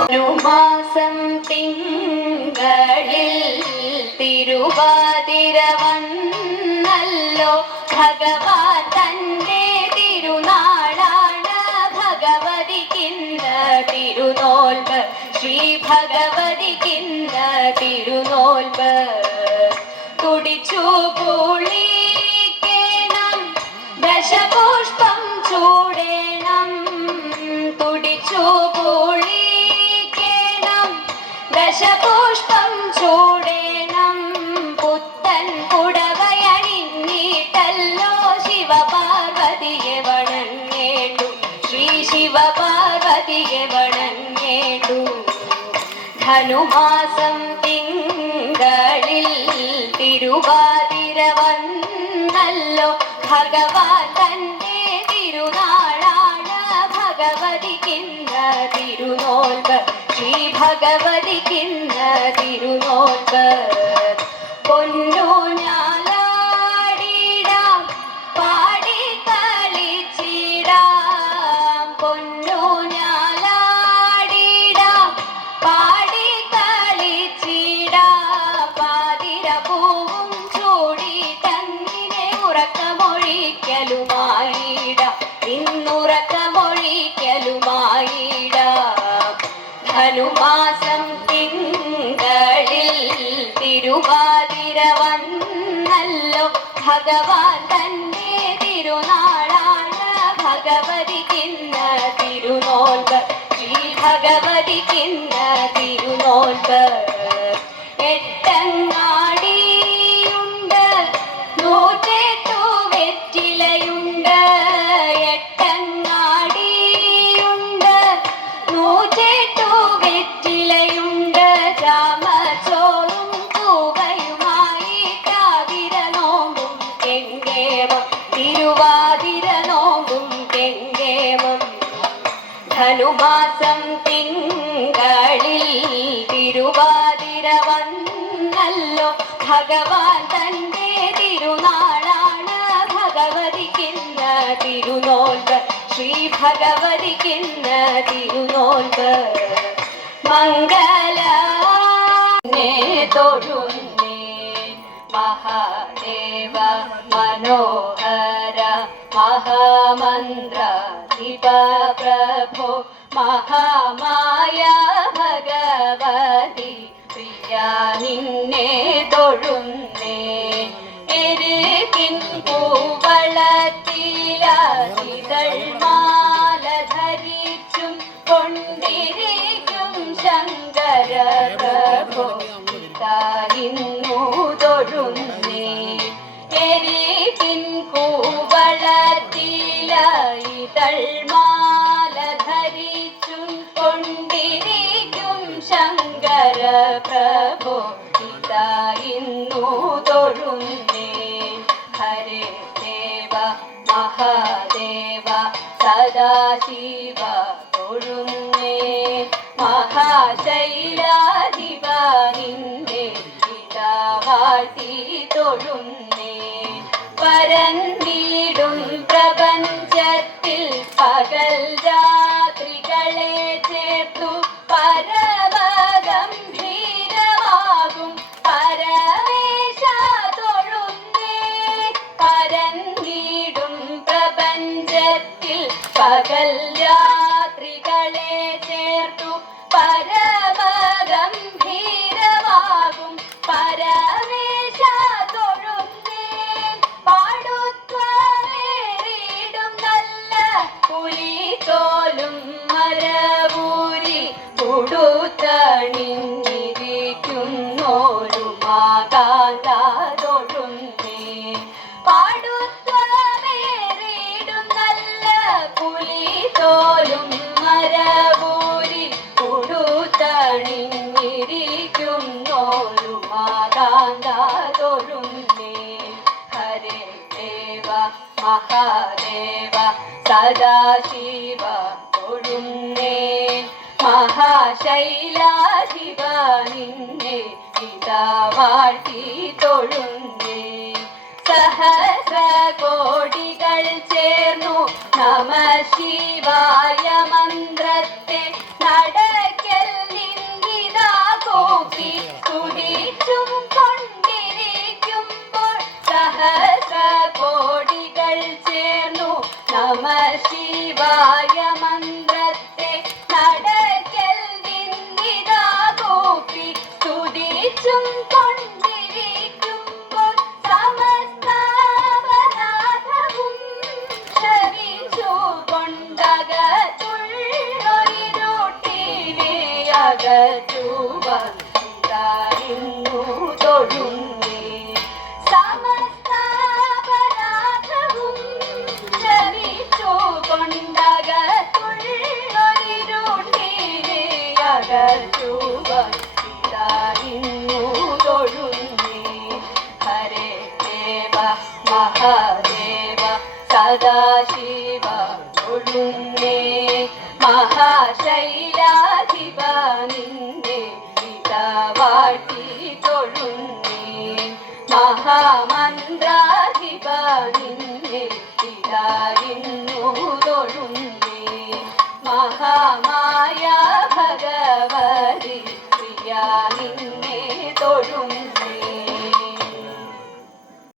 ഒരു മാസം തിങ്കളിൽ തിരുവാതിര വന്നല്ലോ. ഭഗവാൻ തന്റെ തിരുനാളാണ്. ഭഗവതിക്കിന്ന് തിരുനോൽബ്. ശ്രീ ഭഗവതിക്കിന്ന് തിരുനോൽബ്. തുടിച്ചു കുളിക്കണം, ദശപുഷ്പം ചൂടേണം. തുടിച്ചു കുളിക്കണം, ദശപുഷ്പം ചൂടേണം. പുത്തൻ പുടവയണിഞ്ഞിട്ടല്ലോ ശിവപാർവതിയെ വണങ്ങേണ്ടു. ശ്രീ ശിവപാർവതിയെ വണങ്ങേണ്ടു. ധനുമാസം തിങ്കളിൽ തിരുവാതിര വന്നല്ലോ. ഭഗവാൻ തന്റെ തിരുനാളാണ്. ഭഗവതിക്കിന്ന് തിരുനോൽബ്. ശ്രീ ഭഗവതിക്കിന്ന് തിരുനോൽബ്. പൊന്നൂഞ്ഞാലാടിടാം, പാടി കളിച്ചിടാം. പൊന്നൂഞ്ഞാലാടിടാം, പാടി കളിച്ചിടാം. പാതിരപൂവും ചൂടിട്ടങ്ങിനെ ഉറക്കമൊഴിക്കലുമായിടാം. ഇന്നുറക്കമൊഴിക്കലുമായിടാം. ധനുമാസം തിങ്കളിൽ തിരുവാതിര വന്നല്ലോ. ഭഗവാൻ തന്റെ തിരുനാളാണ്. ഭഗവതിക്കിന്ന് തിരുനോൽബ്. ശ്രീ ഭഗവതിക്കിന്ന് തിരുനോൽബ്. എട്ടങ്ങാടിയുണ്ട്, 108 വെറ്റിലയുണ്ട്. എട്ടങ്ങാടിയുണ്ട്, 108 വെറ്റിലയുണ്ട്. ചാമച്ചോറും കൂവയുമായി കാതിര നോമ്പും കെങ്കേമം. തിരുവാതിര നോമ്പും കെങ്കേമം. ധനുമാസം തിങ്കളിൽ തിരുവാതിര വന്നല്ലോ. ഭഗവാൻ തന്റെ തിരുനാളാണ്. ഭഗവതിക്കിന്ന് തിരുനോൽബ്. ശ്രീ ഭഗവതിക്കിന്ന് തിരുനോൽബ്. മംഗളനെ തൊഴുന്നേ മഹാദേവ മനോഹര മഹാമന്ത്ര ശിവപ്രഭോ. മഹാമായ ഭഗവതി പ്രിയ നിന്നെ തൊഴുന്നേ. എരുകിൻ പൂവളത്തിലാതിതൾ മാല ധരിച്ചും കൊണ്ടിരിക്കും ശങ്കര പ്രഭോ. ഇന്നു തൊഴുന്നേ. എരുകിൻ പൂവളത്തിലാതിതൾ മാല ധരിച്ചും കൊണ്ടിരിക്കും ശങ്കര പ്രഭോ. ഇന്നു തൊഴുന്നേ. ഹരേ ദേവ മഹാദേവ സദാശിവ തൊഴുന്നേ. മഹാശൈലാധിപ നിന്നെ ഇതാ വാഴ്ത്തി തൊഴുന്നേ. പരന്നിടും പ്രപഞ്ചത്തിൽ പകൽ രാത്രികളെ ചേർത്തു പരമഗംഭീരമാകും പരമേശ തൊഴുന്നേ. പരന്നിടും പ്രപഞ്ചത്തിൽ പകൽ രാത്രികളെ ചേർത്തു പരമഗംഭീരമാകും പരമേശ തൊഴുന്നേ. പാടുത്വമേറിടും നല്ല പുലിതോലും മരവൂരി ഉടുത്തണിഞ്ഞിരിക്കുന്നോരു മാകാന്ത തൊഴുന്നേ. പാടുത്വമേറിടും നല്ല പുലിതോലും മരവൂരി ഉടുത്തണിഞ്ഞിരിക്കുന്നോരു മാകാന്ത തൊഴുന്നേ. ഹരേ ദേവ മഹാദേവ സദാശിവ തൊഴുന്നേ. മഹാശൈലാധിപ നിന്നെ ഇതാ വാഴ്ത്തി തൊഴുന്നേ. സഹസ്രകോടികൾ ചേർന്നു നമഃ ശിവായ മന്ത്രത്തെ നടക്കൽ അകറ്റുവാൻ ഇതായിരുന്നു തൊഴുന്നേ. സമസ്താപരാധവും ക്ഷമിച്ചു കൊണ്ടകത്തുള്ളൊരിരുട്ടിനെ അകറ്റുവാൻ ഇതായിരുന്നു തൊഴുന്നേ. ഹരേ ദേവ മഹാദേവ സദാശിവ തൊഴുന്നേ. മഹാശൈലാധിപ നിന്നെ പിതാവാട്ടി തൊഴുന്നേ. മഹാമന്ത്രാധിപ നിന്നെ പിതാവിന്നു തൊഴുന്നേ. മഹാമായ ഭഗവതി പ്രിയ നിന്നെ